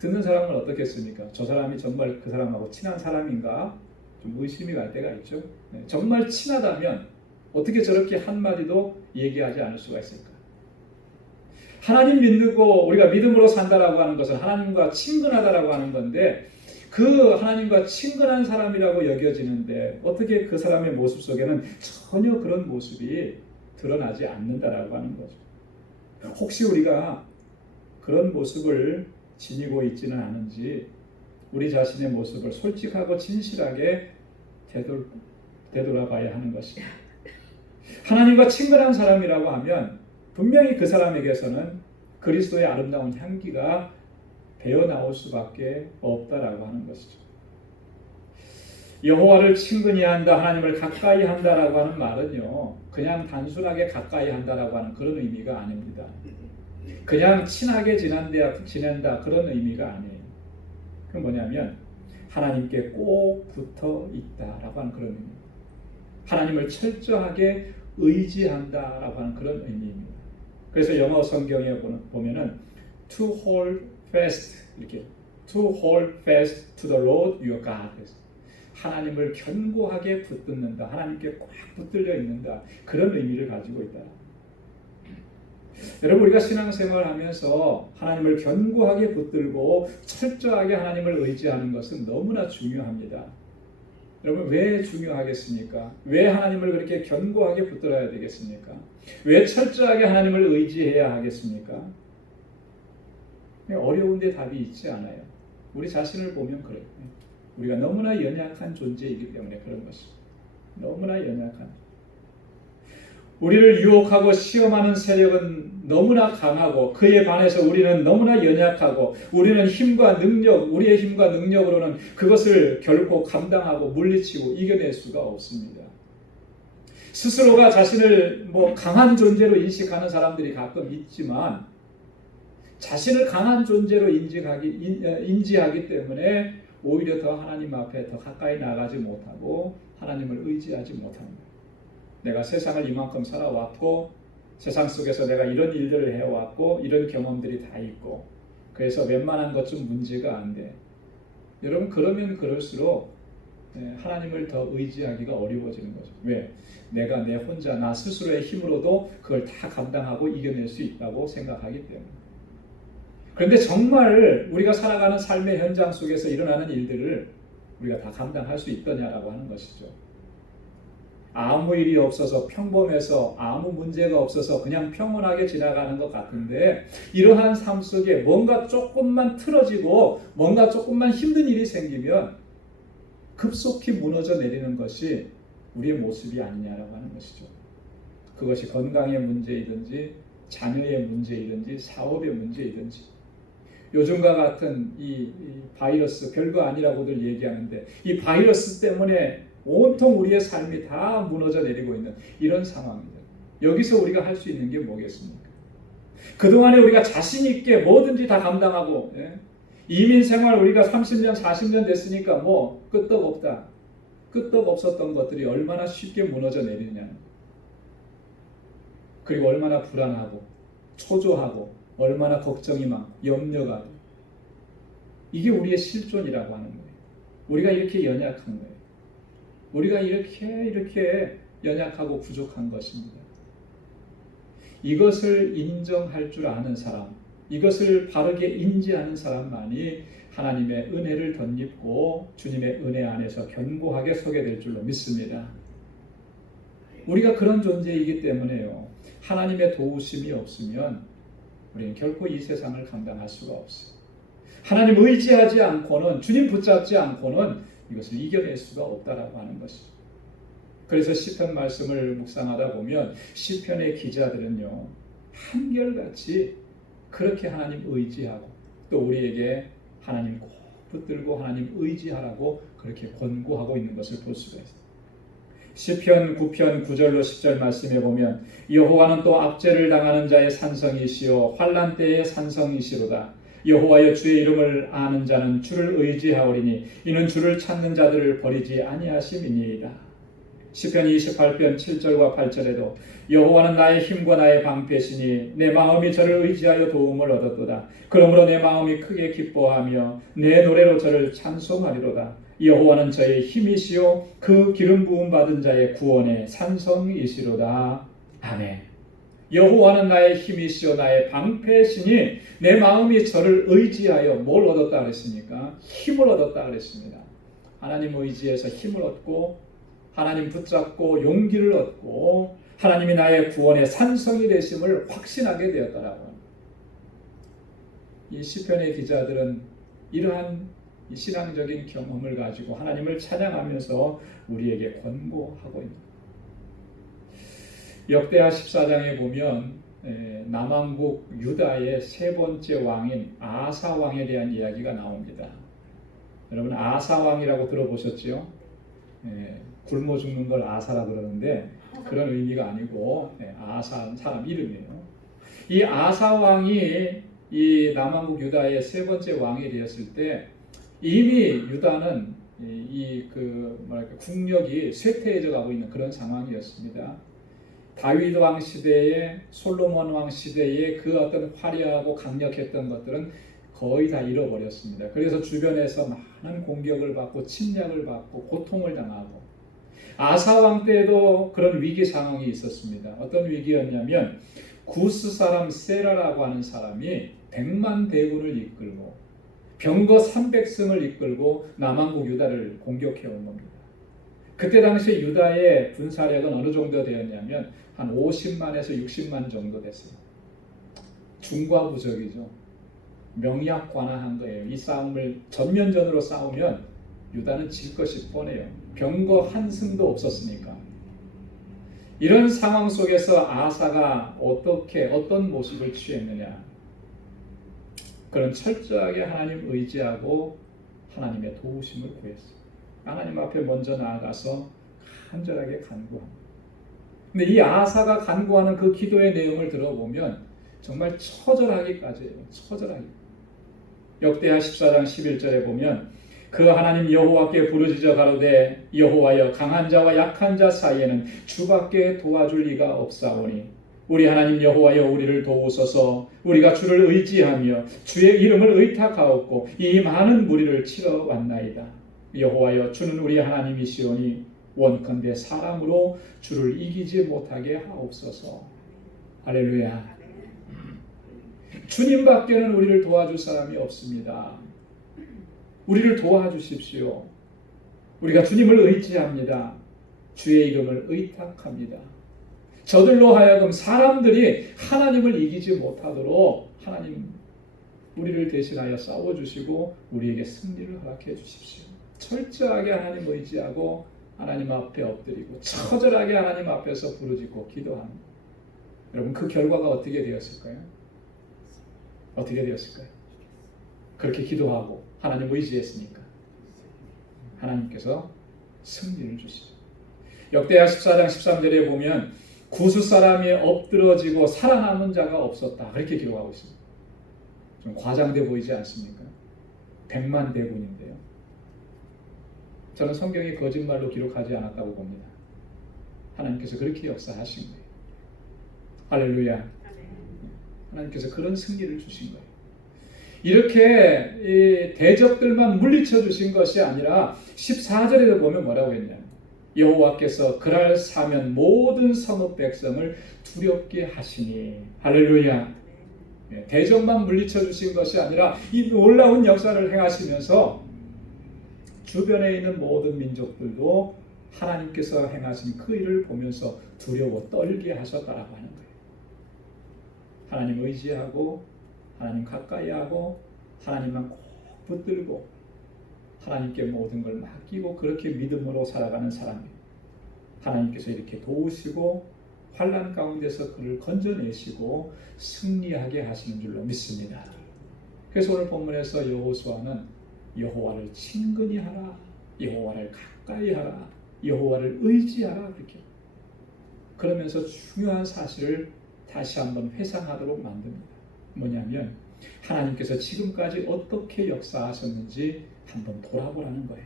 듣는 사람은 어떻겠습니까? 저 사람이 정말 그 사람하고 친한 사람인가? 좀 의심이 갈 때가 있죠. 정말 친하다면 어떻게 저렇게 한마디도 얘기하지 않을 수가 있을까? 하나님 믿고 우리가 믿음으로 산다라고 하는 것은 하나님과 친근하다라고 하는 건데 그 하나님과 친근한 사람이라고 여겨지는데 어떻게 그 사람의 모습 속에는 전혀 그런 모습이 드러나지 않는다라고 하는 거죠. 혹시 우리가 그런 모습을 지니고 있지는 않은지 우리 자신의 모습을 솔직하고 진실하게 되돌아봐야 하는 것입니다. 하나님과 친근한 사람이라고 하면 분명히 그 사람에게서는 그리스도의 아름다운 향기가 배어나올 수밖에 없다라고 하는 것이죠. 여호와를 친근히 한다, 하나님을 가까이 한다라고 하는 말은요, 그냥 단순하게 가까이 한다라고 하는 그런 의미가 아닙니다. 그냥 친하게 지낸다 그런 의미가 아니에요. 그건 뭐냐면 하나님께 꼭 붙어 있다라고 하는 그런 의미입니다. 하나님을 철저하게 의지한다라고 하는 그런 의미입니다. 그래서 영어 성경에 보면은 to hold fast 이렇게 to hold fast to the Lord your God. 하나님을 견고하게 붙든다. 하나님께 꽉 붙들려 있는다. 그런 의미를 가지고 있다. 여러분, 우리가 신앙생활을 하면서 하나님을 견고하게 붙들고 철저하게 하나님을 의지하는 것은 너무나 중요합니다. 여러분, 왜 중요하겠습니까? 왜 하나님을 그렇게 견고하게 붙들어야 되겠습니까? 왜 철저하게 하나님을 의지해야 하겠습니까? 어려운데 답이 있지 않아요. 우리 자신을 보면 그래요. 우리가 너무나 연약한 존재이기 때문에 그런 것입니다. 너무나 연약한. 우리를 유혹하고 시험하는 세력은 너무나 강하고 그에 반해서 우리는 너무나 연약하고 우리는 우리의 힘과 능력으로는 그것을 결코 감당하고 물리치고 이겨낼 수가 없습니다. 스스로가 자신을 강한 존재로 인식하는 사람들이 가끔 있지만 자신을 강한 존재로 인지하기 때문에 오히려 더 하나님 앞에 더 가까이 나가지 못하고 하나님을 의지하지 못합니다. 내가 세상을 이만큼 살아왔고 세상 속에서 내가 이런 일들을 해왔고 이런 경험들이 다 있고 그래서 웬만한 것 좀 문제가 안 돼. 여러분, 그러면 그럴수록 하나님을 더 의지하기가 어려워지는 거죠. 왜? 내가 내 혼자 나 스스로의 힘으로도 그걸 다 감당하고 이겨낼 수 있다고 생각하기 때문에. 그런데 정말 우리가 살아가는 삶의 현장 속에서 일어나는 일들을 우리가 다 감당할 수 있더냐라고 하는 것이죠. 아무 일이 없어서 평범해서 아무 문제가 없어서 그냥 평온하게 지나가는 것 같은데 이러한 삶 속에 뭔가 조금만 틀어지고 뭔가 조금만 힘든 일이 생기면 급속히 무너져 내리는 것이 우리의 모습이 아니냐라고 하는 것이죠. 그것이 건강의 문제이든지 자녀의 문제이든지 사업의 문제이든지 요즘과 같은 이 바이러스 별거 아니라고들 얘기하는데 이 바이러스 때문에 온통 우리의 삶이 다 무너져 내리고 있는 이런 상황입니다. 여기서 우리가 할 수 있는 게 뭐겠습니까? 그동안에 우리가 자신 있게 뭐든지 다 감당하고 이민 생활 우리가 30년 40년 됐으니까 뭐 끄떡없다. 끄떡없었던 것들이 얼마나 쉽게 무너져 내리느냐. 그리고 얼마나 불안하고 초조하고 얼마나 걱정이 많고 염려가 이게 우리의 실존이라고 하는 거예요. 우리가 이렇게 연약한 거예요. 우리가 이렇게 연약하고 부족한 것입니다. 이것을 인정할 줄 아는 사람, 이것을 바르게 인지하는 사람만이 하나님의 은혜를 덧입고 주님의 은혜 안에서 견고하게 서게 될 줄로 믿습니다. 우리가 그런 존재이기 때문에요. 하나님의 도우심이 없으면 우리는 결코 이 세상을 감당할 수가 없어요. 하나님 의지하지 않고는 주님 붙잡지 않고는 이것을 이겨낼 수가 없다라고 하는 것이죠. 그래서 시편 말씀을 묵상하다 보면 시편의 기자들은요 한결같이 그렇게 하나님 의지하고 또 우리에게 하나님 꼭 붙들고 하나님 의지하라고 그렇게 권고하고 있는 것을 볼 수가 있습니다. 시편 9편 9절로 10절 말씀에 보면 여호와는 또 압제를 당하는 자의 산성이시요 환난 때의 산성이시로다. 여호와여 주의 이름을 아는 자는 주를 의지하오리니 이는 주를 찾는 자들을 버리지 아니하심이니이다. 시편 28편 7절과 8절에도 여호와는 나의 힘과 나의 방패시니 내 마음이 저를 의지하여 도움을 얻었도다. 그러므로 내 마음이 크게 기뻐하며 내 노래로 저를 찬송하리로다. 여호와는 저의 힘이시요 그 기름 부음 받은 자의 구원의 산성이시로다. 아멘. 여호와는 나의 힘이시요 나의 방패시니 내 마음이 저를 의지하여 뭘 얻었다 그랬습니까? 힘을 얻었다 그랬습니다. 하나님 의지해서 힘을 얻고 하나님 붙잡고 용기를 얻고 하나님이 나의 구원의 산성이 되심을 확신하게 되었다라고 합니다. 이 시편의 기자들은 이러한 신앙적인 경험을 가지고 하나님을 찬양하면서 우리에게 권고하고 있습니다. 역대하 14장에 보면 남왕국 유다의 세 번째 왕인 아사 왕에 대한 이야기가 나옵니다. 여러분 아사 왕이라고 들어보셨죠? 굶어 죽는 걸 아사라 그러는데 그런 의미가 아니고 아사 사람 이름이에요. 이 아사 왕이 이 남왕국 유다의 세 번째 왕이 되었을 때 이미 유다는 국력이 쇠퇴해져 가고 있는 그런 상황이었습니다. 다윗 왕 시대에 솔로몬 왕 시대에 그 어떤 화려하고 강력했던 것들은 거의 다 잃어버렸습니다. 그래서 주변에서 많은 공격을 받고 침략을 받고 고통을 당하고 아사 왕 때에도 그런 위기 상황이 있었습니다. 어떤 위기였냐면 구스 사람 세라라고 하는 사람이 100만 대군을 이끌고 병거 300승을 이끌고 남왕국 유다를 공격해 온 겁니다. 그때 당시에 유다의 군사력은 어느 정도 되었냐면 한 50만에서 60만 정도 됐어요. 중과부적이죠. 명약관화한 거예요. 이 싸움을 전면전으로 싸우면 유다는 질 것이 뻔해요. 병거 한 승도 없었으니까. 이런 상황 속에서 아사가 어떤 모습을 취했느냐. 그런 철저하게 하나님 의지하고 하나님의 도우심을 구했어요. 하나님 앞에 먼저 나아가서 간절하게 간구합니다. 근데 이 아사가 간구하는 그 기도의 내용을 들어보면 정말 처절하기까지 해요. 처절하기. 역대하 14장 11절에 보면 그 하나님 여호와께 부르짖어 가로되 여호와여 강한 자와 약한 자 사이에는 주밖에 도와줄 리가 없사오니 우리 하나님 여호와여 우리를 도우소서. 우리가 주를 의지하며 주의 이름을 의탁하옵고 이 많은 무리를 치러 왔나이다. 여호와여 주는 우리 하나님이시오니 원컨대 사람으로 주를 이기지 못하게 하옵소서. 할렐루야. 주님밖에는 우리를 도와줄 사람이 없습니다. 우리를 도와주십시오. 우리가 주님을 의지합니다. 주의 이름을 의탁합니다. 저들로 하여금 사람들이 하나님을 이기지 못하도록 하나님 우리를 대신하여 싸워주시고 우리에게 승리를 허락해 주십시오. 철저하게 하나님 의지하고 하나님 앞에 엎드리고 처절하게 하나님 앞에서 부르짖고 기도합니다. 여러분 그 결과가 어떻게 되었을까요? 어떻게 되었을까요? 그렇게 기도하고 하나님 의지했으니까 하나님께서 승리를 주시죠. 역대하 14장 13절에 보면 구스 사람이 엎드러지고 살아남은 자가 없었다. 그렇게 기록하고 있습니다. 좀 과장돼 보이지 않습니까? 100만 대군인데요. 저는 성경이 거짓말로 기록하지 않았다고 봅니다. 하나님께서 그렇게 역사하신 거예요. 할렐루야. 하나님께서 그런 승리를 주신 거예요. 이렇게 이 대적들만 물리쳐 주신 것이 아니라 14절에도 보면 뭐라고 했냐면 여호와께서 그날 사면 모든 성읍 백성을 두렵게 하시니 할렐루야. 대적만 물리쳐 주신 것이 아니라 이 놀라운 역사를 행하시면서 주변에 있는 모든 민족들도 하나님께서 행하신 그 일을 보면서 두려워 떨게 하셨다라고 하는 거예요. 하나님 의지하고 하나님 가까이 하고 하나님만 꼭 붙들고 하나님께 모든 걸 맡기고 그렇게 믿음으로 살아가는 사람이 하나님께서 이렇게 도우시고 환난 가운데서 그를 건져내시고 승리하게 하시는 줄로 믿습니다. 그래서 오늘 본문에서 여호수아는 여호와를 친근히 하라, 여호와를 가까이 하라, 여호와를 의지하라 그렇게 그러면서 중요한 사실을 다시 한번 회상하도록 만듭니다. 뭐냐면 하나님께서 지금까지 어떻게 역사하셨는지 한번 돌아보라는 거예요.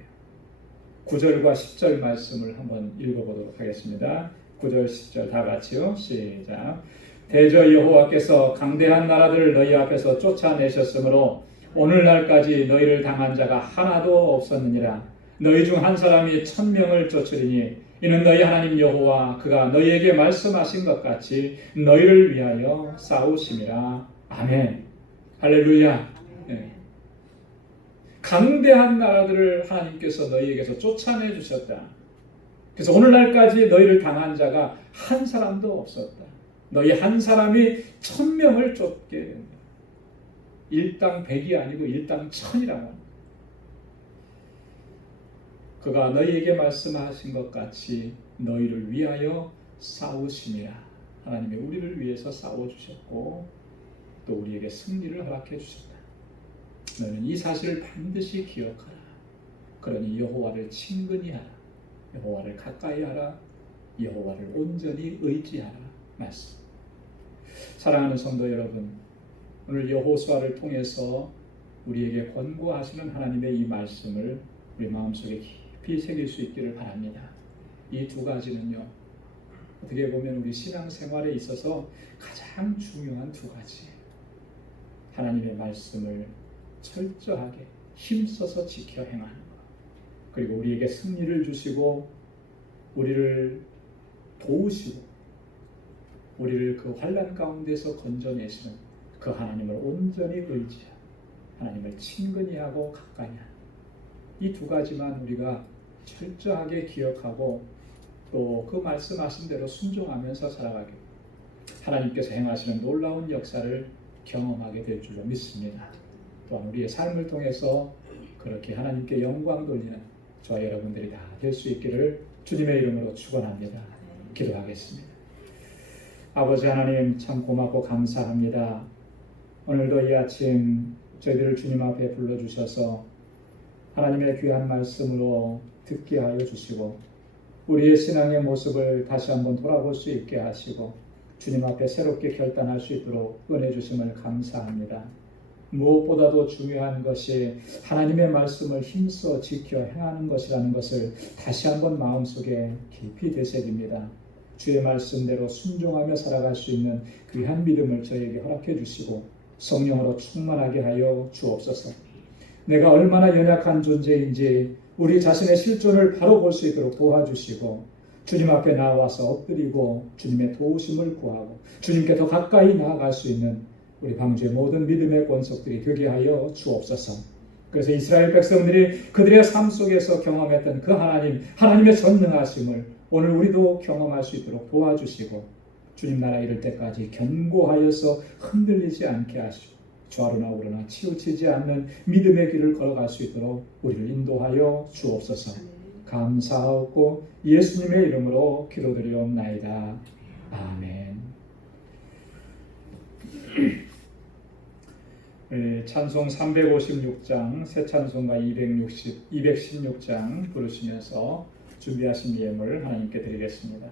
9절과 10절 말씀을 한번 읽어보도록 하겠습니다. 9절 10절 다 같이요. 시작. 대저 여호와께서 강대한 나라들을 너희 앞에서 쫓아내셨으므로 오늘날까지 너희를 당한 자가 하나도 없었느니라. 너희 중 한 사람이 1000명을 쫓으리니 이는 너희 하나님 여호와 그가 너희에게 말씀하신 것 같이 너희를 위하여 싸우심이라. 아멘. 할렐루야. 네. 강대한 나라들을 하나님께서 너희에게서 쫓아내 주셨다. 그래서 오늘날까지 너희를 당한 자가 한 사람도 없었다. 너희 한 사람이 1000명을 쫓게 된다. 일당 100이 아니고 일당 1000이라고 합니다. 그가 너희에게 말씀하신 것 같이 너희를 위하여 싸우심이라. 하나님이 우리를 위해서 싸워주셨고 또 우리에게 승리를 허락해 주셨다. 너는 이 사실을 반드시 기억하라. 그러니 여호와를 친근히 하라. 여호와를 가까이 하라. 여호와를 온전히 의지하라. 말씀. 사랑하는 성도 여러분, 오늘 여호수아를 통해서 우리에게 권고하시는 하나님의 이 말씀을 우리 마음속에 깊이 새길 수 있기를 바랍니다. 이 두 가지는요, 어떻게 보면 우리 신앙생활에 있어서 가장 중요한 두 가지예요. 하나님의 말씀을 철저하게 힘써서 지켜 행하는 것, 그리고 우리에게 승리를 주시고 우리를 도우시고 우리를 그 환난 가운데서 건져내시는 그 하나님을 온전히 의지하고 하나님을 친근히 하고 가까이 하는 이 두 가지만 우리가 철저하게 기억하고 또 그 말씀하신 대로 순종하면서 살아가게 하나님께서 행하시는 놀라운 역사를 경험하게 될 줄로 믿습니다. 또한 우리의 삶을 통해서 그렇게 하나님께 영광 돌리는 저와 여러분들이 다 될 수 있기를 주님의 이름으로 축원합니다. 기도하겠습니다. 아버지 하나님, 참 고맙고 감사합니다. 오늘도 이 아침 저희들을 주님 앞에 불러주셔서 하나님의 귀한 말씀으로 듣게 하여 주시고 우리의 신앙의 모습을 다시 한번 돌아볼 수 있게 하시고 주님 앞에 새롭게 결단할 수 있도록 은혜 주심을 감사합니다. 무엇보다도 중요한 것이 하나님의 말씀을 힘써 지켜 행하는 것이라는 것을 다시 한번 마음속에 깊이 되새깁니다. 주의 말씀대로 순종하며 살아갈 수 있는 귀한 믿음을 저에게 허락해 주시고 성령으로 충만하게 하여 주옵소서. 내가 얼마나 연약한 존재인지 우리 자신의 실존을 바로 볼 수 있도록 도와주시고 주님 앞에 나와서 엎드리고 주님의 도우심을 구하고 주님께 더 가까이 나아갈 수 있는 우리 방주의 모든 믿음의 권속들이 되게 하여 주옵소서. 그래서 이스라엘 백성들이 그들의 삶 속에서 경험했던 그 하나님의 전능하심을 오늘 우리도 경험할 수 있도록 도와주시고 주님 나라 이를 때까지 견고하여서 흔들리지 않게 하시고 좌로나 우로나 치우치지 않는 믿음의 길을 걸어갈 수 있도록 우리를 인도하여 주옵소서. 감사하고 예수님의 이름으로 기도드리옵나이다. 아멘. 찬송 356장, 새 찬송가 216장 부르시면서 준비하신 예물 하나님께 드리겠습니다.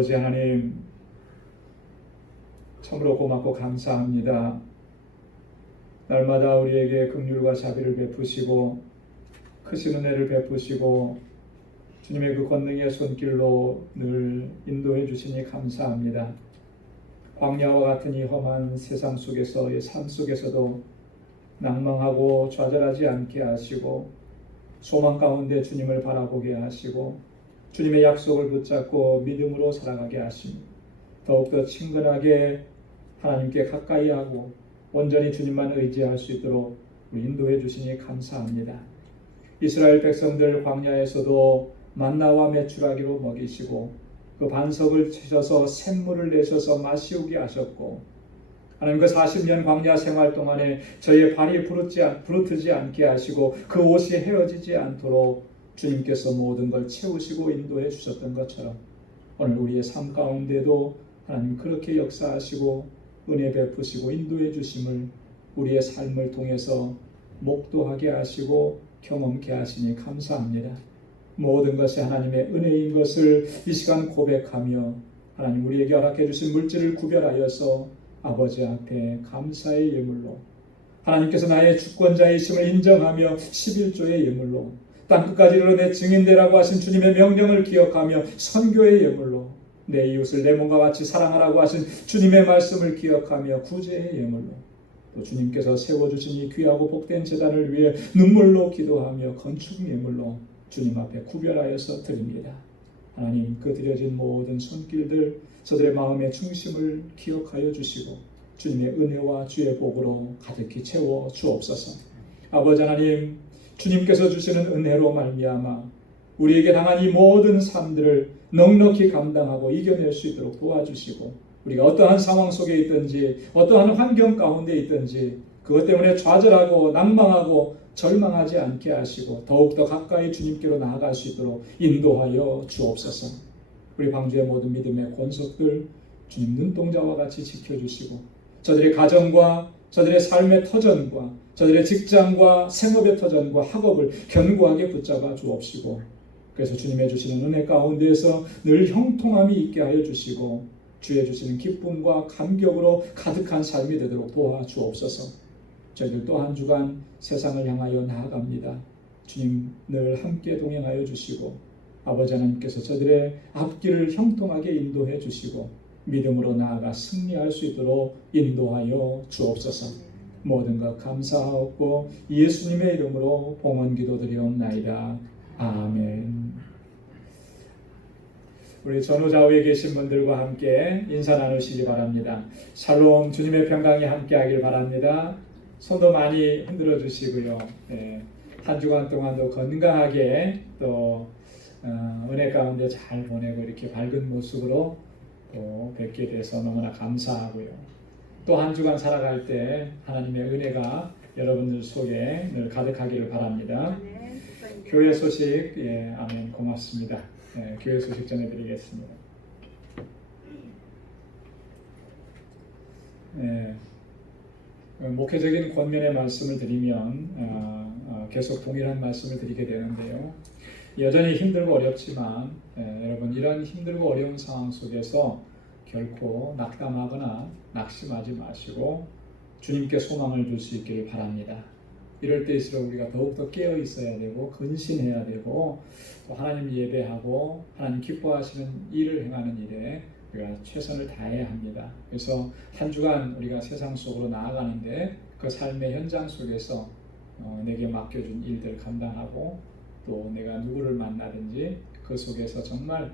아버지 하나님, 참으로 고맙고 감사합니다. 날마다 우리에게 긍휼과 자비를 베푸시고 크신 은혜를 베푸시고 주님의 그 권능의 손길로 늘 인도해 주시니 감사합니다. 광야와 같은 이 험한 세상 속에서의 삶 속에서도 낭망하고 좌절하지 않게 하시고 소망 가운데 주님을 바라보게 하시고 주님의 약속을 붙잡고 믿음으로 살아가게 하시니 더욱더 친근하게 하나님께 가까이 하고 온전히 주님만 의지할 수 있도록 인도해 주시니 감사합니다. 이스라엘 백성들 광야에서도 만나와 메추라기로 먹이시고 그 반석을 치셔서 샘물을 내셔서 마시우게 하셨고 하나님 그 40년 광야 생활 동안에 저희의 발이 부르트지 않게 하시고 그 옷이 헤어지지 않도록 주님께서 모든 걸 채우시고 인도해 주셨던 것처럼 오늘 우리의 삶 가운데도 하나님 그렇게 역사하시고 은혜 베푸시고 인도해 주심을 우리의 삶을 통해서 목도하게 하시고 경험케 하시니 감사합니다. 모든 것이 하나님의 은혜인 것을 이 시간 고백하며 하나님 우리에게 허락해 주신 물질을 구별하여서 아버지 앞에 감사의 예물로, 하나님께서 나의 주권자이심을 인정하며 11조의 예물로, 땅끝까지 이르러 내 증인되라고 하신 주님의 명령을 기억하며 선교의 예물로, 내 이웃을 내 몸과 같이 사랑하라고 하신 주님의 말씀을 기억하며 구제의 예물로, 또 주님께서 세워주신 이 귀하고 복된 제단을 위해 눈물로 기도하며 건축 예물로 주님 앞에 구별하여서 드립니다. 하나님, 그 드려진 모든 손길들 저들의 마음의 중심을 기억하여 주시고 주님의 은혜와 주의 복으로 가득히 채워 주옵소서. 아버지 하나님, 주님께서 주시는 은혜로 말미암아 우리에게 당한 이 모든 삶들을 넉넉히 감당하고 이겨낼 수 있도록 도와주시고, 우리가 어떠한 상황 속에 있든지 어떠한 환경 가운데 있든지 그것 때문에 좌절하고 낭망하고 절망하지 않게 하시고 더욱더 가까이 주님께로 나아갈 수 있도록 인도하여 주옵소서. 우리 방주의 모든 믿음의 권속들 주님 눈동자와 같이 지켜주시고 저들의 가정과 저들의 삶의 터전과 저들의 직장과 생업의 터전과 학업을 견고하게 붙잡아 주옵시고, 그래서 주님의 주시는 은혜 가운데에서 늘 형통함이 있게 하여 주시고 주의 주시는 기쁨과 감격으로 가득한 삶이 되도록 도와주옵소서. 저희들 또 한 주간 세상을 향하여 나아갑니다. 주님 늘 함께 동행하여 주시고 아버지 하나님께서 저들의 앞길을 형통하게 인도해 주시고 믿음으로 나아가 승리할 수 있도록 인도하여 주옵소서. 모든 것 감사하옵고 예수님의 이름으로 봉헌 기도드리옵나이다. 아멘. 우리 전후좌우에 계신 분들과 함께 인사 나누시기 바랍니다. 샬롬, 주님의 평강이 함께하길 바랍니다. 손도 많이 흔들어 주시고요. 한 주간 동안도 건강하게 또 은혜 가운데 잘 보내고 이렇게 밝은 모습으로 또 뵙게 돼서 너무나 감사하고요. 또 한 주간 살아갈 때 하나님의 은혜가 여러분들 속에 늘 가득하기를 바랍니다. 교회 소식, 아멘, 고맙습니다. 교회 소식 전해드리겠습니다. 목회적인 권면의 말씀을 드리면 계속 동일한 말씀을 드리게 되는데요. 여전히 힘들고 어렵지만 여러분, 이런 힘들고 어려운 상황 속에서 결코 낙담하거나 낙심하지 마시고 주님께 소망을 줄 수 있기를 바랍니다. 이럴 때일수록 우리가 더욱더 깨어 있어야 되고 근신해야 되고 또 하나님 예배하고 하나님 기뻐하시는 일을 행하는 일에 우리가 최선을 다해야 합니다. 그래서 한 주간 우리가 세상 속으로 나아가는데 그 삶의 현장 속에서 내게 맡겨준 일들 감당하고 또 내가 누구를 만나든지 그 속에서 정말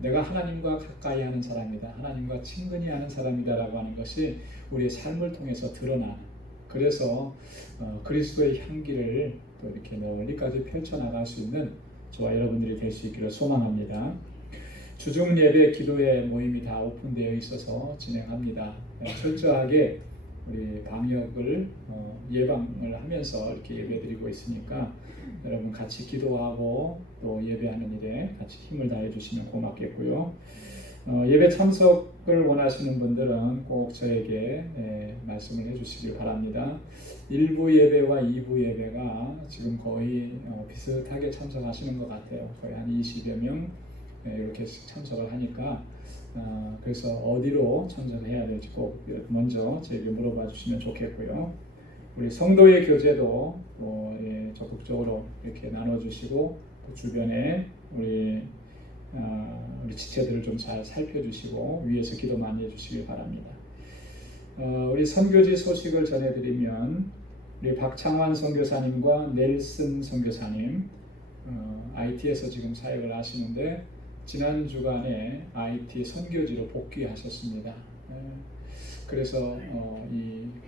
내가 하나님과 가까이 하는 사람이다, 하나님과 친근히 하는 사람이다 라고 하는 것이 우리의 삶을 통해서 드러나는, 그래서 그리스도의 향기를 또 이렇게 멀리까지 펼쳐나갈 수 있는 저와 여러분들이 될 수 있기를 소망합니다. 주중 예배 기도회 모임이 다 오픈되어 있어서 진행합니다. 철저하게 우리 방역을 예방을 하면서 이렇게 예배드리고 있으니까 여러분 같이 기도하고 또 예배하는 일에 같이 힘을 다해 주시면 고맙겠고요. 예배 참석을 원하시는 분들은 꼭 저에게 말씀을 해주시길 바랍니다. 1부 예배와 2부 예배가 지금 거의 비슷하게 참석하시는 것 같아요. 거의 한 20여 명 이렇게 참석을 하니까 그래서 어디로 참석해야 될지 꼭 먼저 저에게 물어봐 주시면 좋겠고요. 우리 성도의 교제도 적극적으로 이렇게 나눠주시고 또 주변에 우리 지체들을 좀 잘 살펴주시고 위에서 기도 많이 해주시길 바랍니다. 우리 선교지 소식을 전해드리면 우리 박창환 선교사님과 넬슨 선교사님 IT에서 지금 사역을 하시는데 지난 주간에 IT 선교지로 복귀하셨습니다. 그래서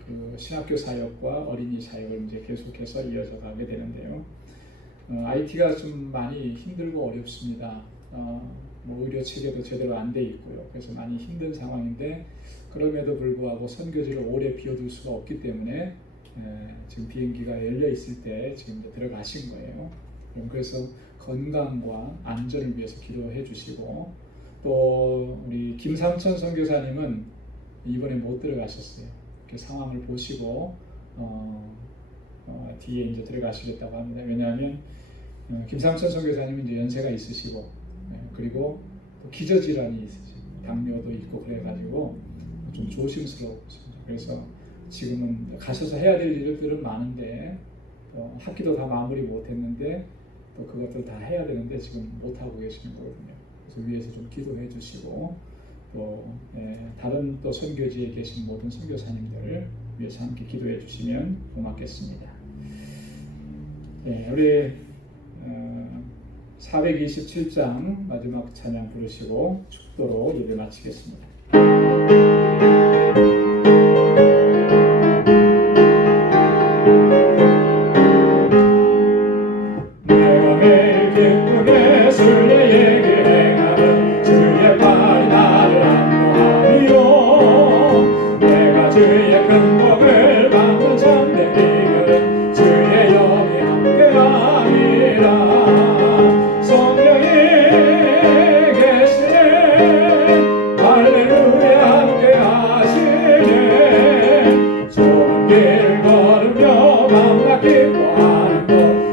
그 신학교 사역과 어린이 사역을 이제 계속해서 이어져 가게 되는데요. IT가 좀 많이 힘들고 어렵습니다. 뭐 의료 체계도 제대로 안 돼 있고요. 그래서 많이 힘든 상황인데 그럼에도 불구하고 선교지를 오래 비워둘 수가 없기 때문에 지금 비행기가 열려 있을 때 지금 이제 들어가신 거예요. 그래서 건강과 안전을 위해서 기도해 주시고 또 우리 김삼천 선교사님은 이번에 못 들어가셨어요. 이렇게 상황을 보시고 뒤에 이제 들어가시겠다고 합니다. 왜냐하면 김삼천 선교사님은 이제 연세가 있으시고 그리고 또 기저질환이 있으시고 당뇨도 있고 그래가지고 좀 조심스러웠습니다. 그래서 지금은 가셔서 해야 될 일들은 많은데 학기도 다 마무리 못했는데 또 그것들 다 해야 되는데 지금 못하고 계시는 거거든요. 그래서 위에서 좀 기도해 주시고 또 다른 또 선교지에 계신 모든 선교사님들 위해서 함께 기도해 주시면 고맙겠습니다. 우리 427장 마지막 찬양 부르시고 축도로 예배 마치겠습니다. 내가 매일 기쁘게 순례 얘기를 행하는 주의 팔이 나를 안보하며 내가 주의 큰 복을 받는 참된 비결은 주의 영이 함께함이라. 성령이 계시네 할렐루야 함께하시네. 좁은 길 걸으며 밤낮 기뻐하는 것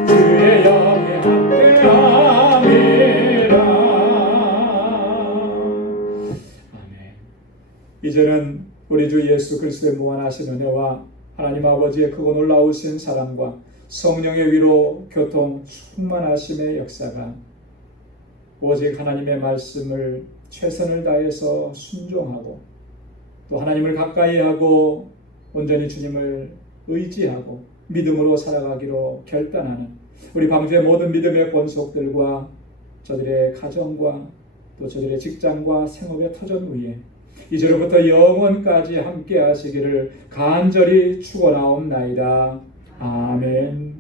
주의 영이 함께함이라. 아멘. 이제는 우리 주 예수 그리스도의 무한하신 은혜와 하나님 아버지의 크고 놀라우신 사랑과 성령의 위로 교통 충만하심의 역사가 오직 하나님의 말씀을 최선을 다해서 순종하고 또 하나님을 가까이 하고 온전히 주님을 의지하고 믿음으로 살아가기로 결단하는 우리 방주의 모든 믿음의 권속들과 저들의 가정과 또 저들의 직장과 생업의 터전 위에 이제로부터 영원까지 함께 하시기를 간절히 축원하옵나이다. 아멘.